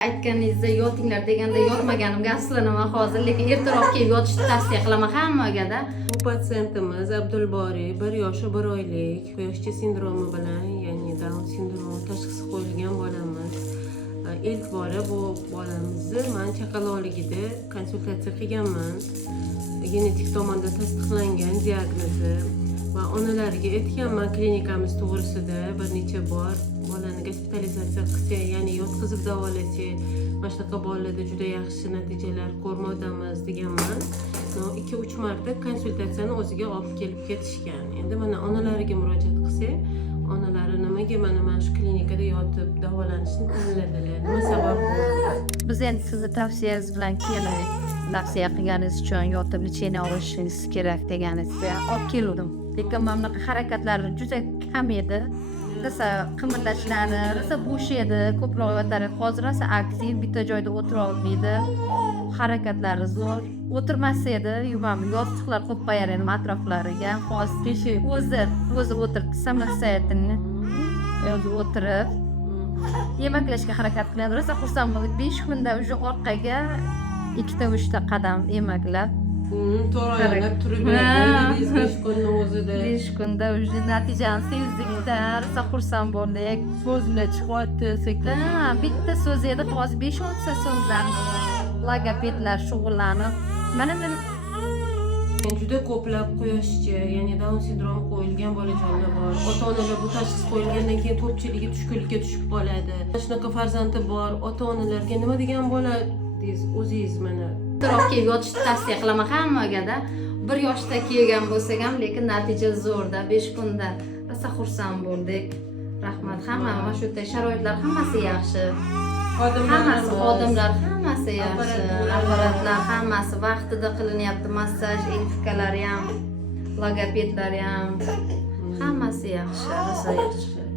Aytganingizda yotinglar deganda yotmaganimga aslanaman hozir, lekin ertaroq kelib yotishni tavsiya qilaman hammagada. Bu patsientimiz Abdulboriy 1 yoshi 1 oylik quyoshcha sindromi bilan, ya'ni Down sindromi tashxisi qo'yilgan bolamiz. İlk bora bu bolamizni men chaqaloqligida konsultatsiya qilganman. Genetik tomondan tasdiqlangan diagnozi va onalariga aytganman klinikamiz to'g'risida bir necha bor bolani gospitalizatsiya qilsa, ya'ni yotqizib davolasa, mana shunaqa bolalarda juda yaxshi natijalar ko'rmoqdamiz deganman. 2-3 marta konsultatsiyani o'ziga olib kelib ketishgan. Endi mana onalariga murojaat qilsa, onalari nimaga mana shu klinikada yotib davolanishni tanladilar? Nima sabab bo'ldi? Biz endi sizni tavsiyangiz bilan keldik. Tavsiya qilganingiz uchun yotib lecheniya olishingiz kerak deganingizga olib keldim. Lekin mana bunaqa harakatlar juda kam edi. Rosa qimirlashlari, rosa bo'sh edi, ko'proq yotar. Hozir rosa aktiv, bitta joyda o'tira olmaydi. Harakatlari zo'r. O'tirmasa edi, yuvamni yostiqlar qo'yib qo'yar edim atroflariga. Hozir o'zi o'tirib, samosayatini o'zi o'tirib yemaklashga harakat qiladi. Rosa xursand bo'ldik. 5 kunda уже orqaga 2-3 qadam emaklab to'g'rilab turib berdi 5 kunning o'zida. 5 kunda уже natijani sezdik-da, rosa xursand bo'ldik. So'zlar chiqyapti, sekda. Bitta so'z edi, hozir 5-6 so'zlarni logopedlar shug'ullanib. Mana Juda ko'plab quyoshcha, ya'ni Down sindromi qo'yilgan bolajonlar bor. Ota-onalar bu tashxis qo'yilgandan keyin ko'pchiligi tushkunlikka tushib qoladi. Shunaqa farzandi bor, ota-onalarga nima degan bo'ladingiz o'zingiz mana? ertaroq kelib yotishni tavsiya qilaman hammagada. 1 yoshda kelgan bo'lsak ham, lekin natija zo'rda, 5 kunda. Rosa xursand bo'ldik. Rahmat. Hamma mana shu sharoitlar hammasi yaxshi. Hammasi xodimlar hammasi yaxshi. Apparatlar hammasi vaqtida qilinyapti. Massaj, elfikalar ham, logopedlar ham hammasi yaxshi, rosa yaxshi.